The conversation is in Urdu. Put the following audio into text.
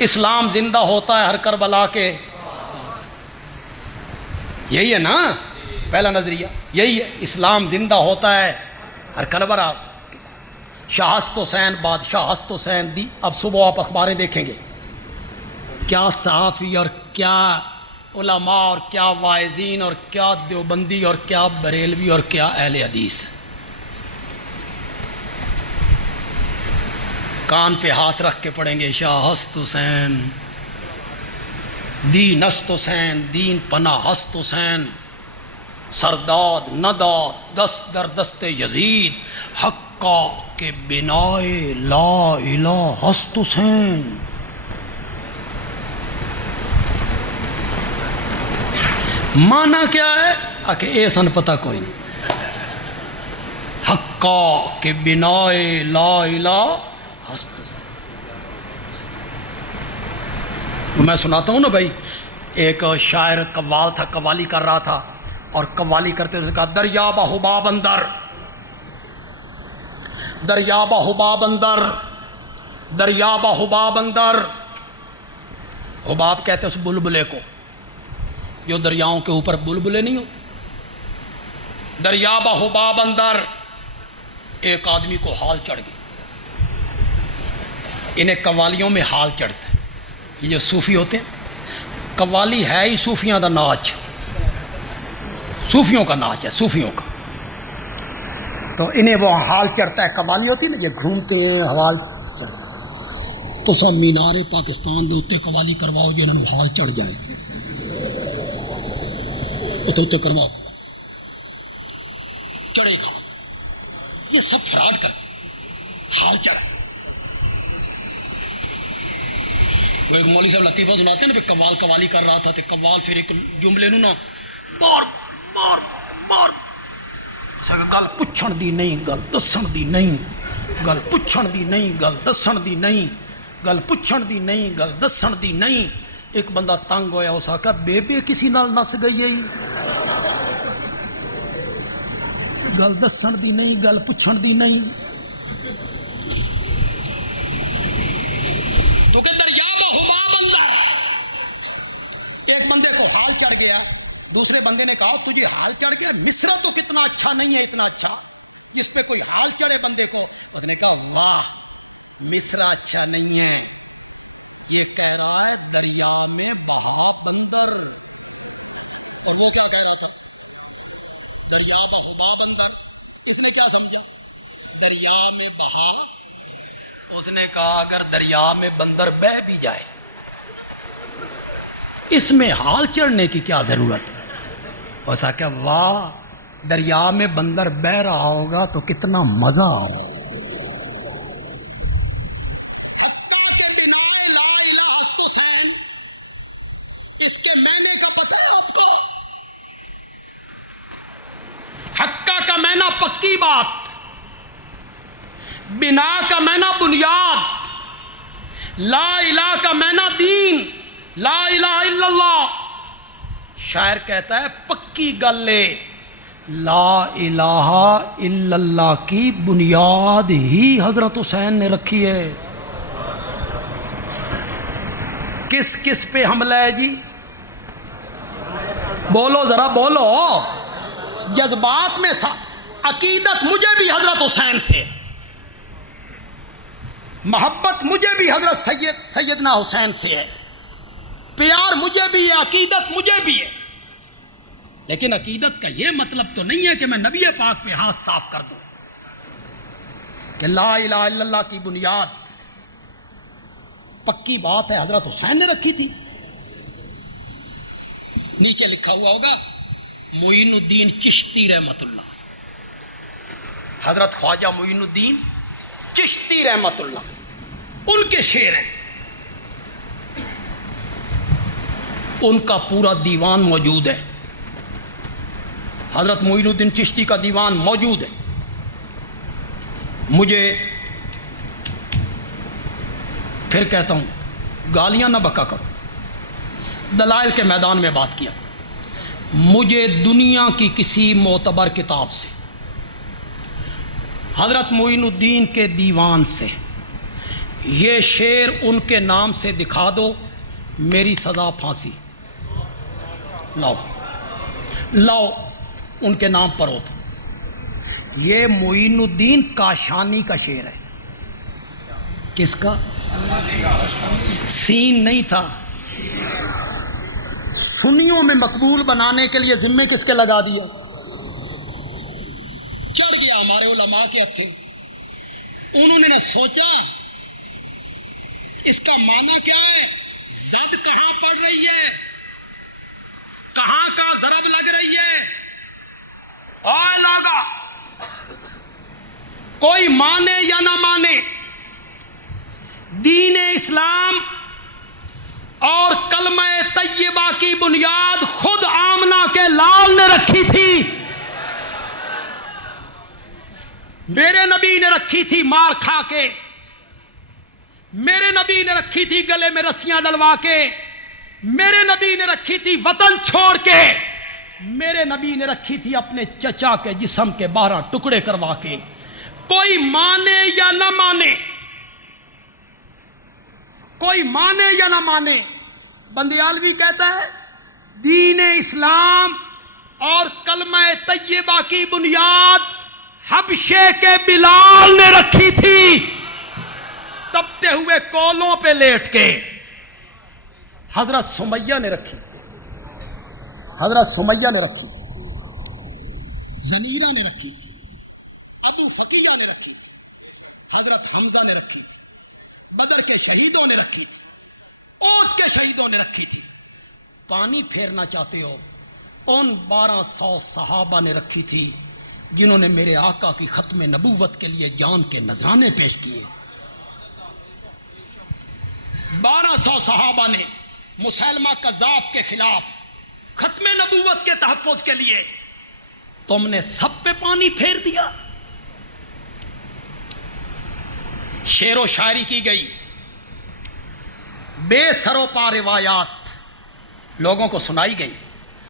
اسلام زندہ ہوتا ہے ہر کربلا کے، یہی ہے نا پہلا نظریہ، یہی ہے، اسلام زندہ ہوتا ہے ہر کربلا۔ شاہ ہست حسین، بادشاہ ہست حسین دی، اب صبح آپ اخباریں دیکھیں گے، کیا صحافی اور کیا علماء اور کیا واعظین اور کیا دیوبندی اور کیا بریلوی اور کیا اہل حدیث کان پہ ہاتھ رکھ کے پڑھیں گے، شاہ ہست حسین، دین ہست حسین، دین پناہ ہست حسین، سرداد نداد دست در دست یزید، حقا کے بنائے لا الہ ہست حسین۔ معنی کیا ہے کہ اے سن پتہ کوئی نہیں، حقا کے بنائے لا الہ ہست حسین۔ میں سناتا ہوں نا بھائی، ایک شاعر قوال تھا، قوالی کر رہا تھا، اور قوالی کرتے ہوئے کہا، دریابہ حباب اندر، دریابہ حباب اندر، دریابہ حباب اندر۔ حباب کہتے ہیں اس بلبلے کو جو دریاؤں کے اوپر بلبلے نہیں ہوتے۔ دریابہ حباب اندر، ایک آدمی کو حال چڑھ گئی۔ انہیں قوالیوں میں حال چڑھتا ہے، یہ جو صوفی ہوتے ہیں، قوالی ہے ہی صوفیوں کا ناچ، صوفیوں کا ناچ ہے، صوفیوں کا، تو انہیں وہ حال چڑھتا ہے، قوالی ہوتی ہے نا، یہ گھومتے ہیں، حوال چڑھتا ہے۔ تو سا مینار پاکستان دے اتنے قوالی کرواؤ جو انہوں حال چڑھ جائے، اتنے کرواؤ قوالی، چڑھے گا، یہ سب فراڈ کرتے، حال چڑھ۔ وہ ایک مولوی صاحب لطیفہ سناتے ہیں نا، پھر قوالی کر رہا تھا، تو قوال پھر ایک جملے نو نا بار بار بار بار گل پچھن دی نہیں، گل دسن دی نہیں، گل پچھن دی نہیں، گل دسن دی نہیں، گل پچھن دی نہیں، گل دسن دی نہیں۔ ایک بندہ تنگ ہویا، اس آکھا بے کسی نال نس گئی ہے، گل دسن دی نہیں، گل پچھن دی نہیں۔ تو کہ دریابہ حباب اندر، ایک بندے کو حال چڑھ گیا، دوسرے بندے نے کہا تجھے حال چڑھ گیا، مصرع تو کتنا اچھا نہیں ہے، اتنا اچھا جس پہ کوئی حال چڑھے بندے کو۔ اس نے کہا واہ مصرع اچھا نہیں ہے، یہ کہہ رہا ہے دریا میں بہا بندر، اور وہ کیا کہہ رہا تھا؟ دریابہ حباب اندر۔ اس نے کیا سمجھا؟ دریا میں بہا۔ اس نے کہا اگر دریا میں بندر بہہ بھی جائے اس میں حال چڑھنے کی کیا ضرورت ہے؟ ایسا کہ واہ دریا میں بندر بہہ رہا ہوگا تو کتنا مزہ آ رہا ہوگا۔ حقا کے بنائے لا الہ ہست حسین، اس کے معنی کا پتہ ہے آپ کو؟ حقا کا معنی پکی بات، بنا کا معنی بنیاد، لا الہ کا معنی دین، لا الہ الا اللہ۔ شاعر کہتا ہے پکی گل لے، لا الہ الا اللہ کی بنیاد ہی حضرت حسین نے رکھی ہے۔ کس کس پہ حملہ ہے جی؟ بولو ذرا بولو، جذبات میں عقیدت مجھے بھی حضرت حسین سے، محبت مجھے بھی حضرت سیدنا حسین سے ہے، پیار مجھے بھی ہے، عقیدت مجھے بھی ہے، لیکن عقیدت کا یہ مطلب تو نہیں ہے کہ میں نبی پاک پہ ہاتھ صاف کر دوں، کہ لا الہ الا اللہ کی بنیاد پکی بات ہے حضرت حسین نے رکھی تھی۔ نیچے لکھا ہوا ہوگا معین الدین چشتی رحمت اللہ، حضرت خواجہ معین الدین چشتی رحمت اللہ، ان کے شعر ہیں، ان کا پورا دیوان موجود ہے، حضرت معین الدین چشتی کا دیوان موجود ہے۔ مجھے پھر کہتا ہوں گالیاں نہ بکا کرو، دلائل کے میدان میں بات کیا کرو۔ مجھے دنیا کی کسی معتبر کتاب سے، حضرت معین الدین کے دیوان سے یہ شیر ان کے نام سے دکھا دو، میری سزا پھانسی۔ لاؤ لاؤ ان کے نام پر ہو تو۔ یہ معین الدین کاشانی کا شعر ہے۔ کس کا؟ سین نہیں تھا۔ سنیوں میں مقبول بنانے کے لیے ذمے کس کے لگا دیا؟ چڑھ گیا ہمارے علماء کے ہتھے۔ انہوں نے نہ سوچا اس کا معنی کیا ہے، زد کہاں پڑ رہی ہے، کہاں کا ضرب لگ رہی ہے۔ اوے لاگا، کوئی مانے یا نہ مانے، دین اسلام اور کلمہ طیبہ کی بنیاد خود آمنہ کے لال نے رکھی تھی، میرے نبی نے رکھی تھی مار کھا کے، میرے نبی نے رکھی تھی گلے میں رسیاں ڈلوا کے، میرے نبی نے رکھی تھی وطن چھوڑ کے، میرے نبی نے رکھی تھی اپنے چچا کے جسم کے 12 ٹکڑے کروا کے۔ کوئی مانے یا نہ مانے، کوئی مانے یا نہ مانے، بندیالوی کہتا ہے دین اسلام اور کلمہ طیبہ کی بنیاد حبشے کے بلال نے رکھی تھی، تپتے ہوئے کولوں پہ لیٹ کے۔ حضرت سمیہ نے رکھی، حضرت سمیہ نے رکھی تھی، زنیرہ نے رکھی تھی، ابو فقیہ نے رکھی تھی، حضرت حمزہ نے رکھی تھی، بدر کے شہیدوں نے رکھی تھی، احد کے شہیدوں نے رکھی تھی۔ پانی پھیرنا چاہتے ہو، ان 1200 صحابہ نے رکھی تھی جنہوں نے میرے آقا کی ختم نبوت کے لیے جان کے نذرانے پیش کیے۔ 1200 صحابہ نے مسیلمہ کذاب کے خلاف ختم نبوت کے تحفظ کے لیے، تم نے سب پہ پانی پھیر دیا۔ شعر و شاعری کی گئی، بے سر و پا روایات لوگوں کو سنائی گئی۔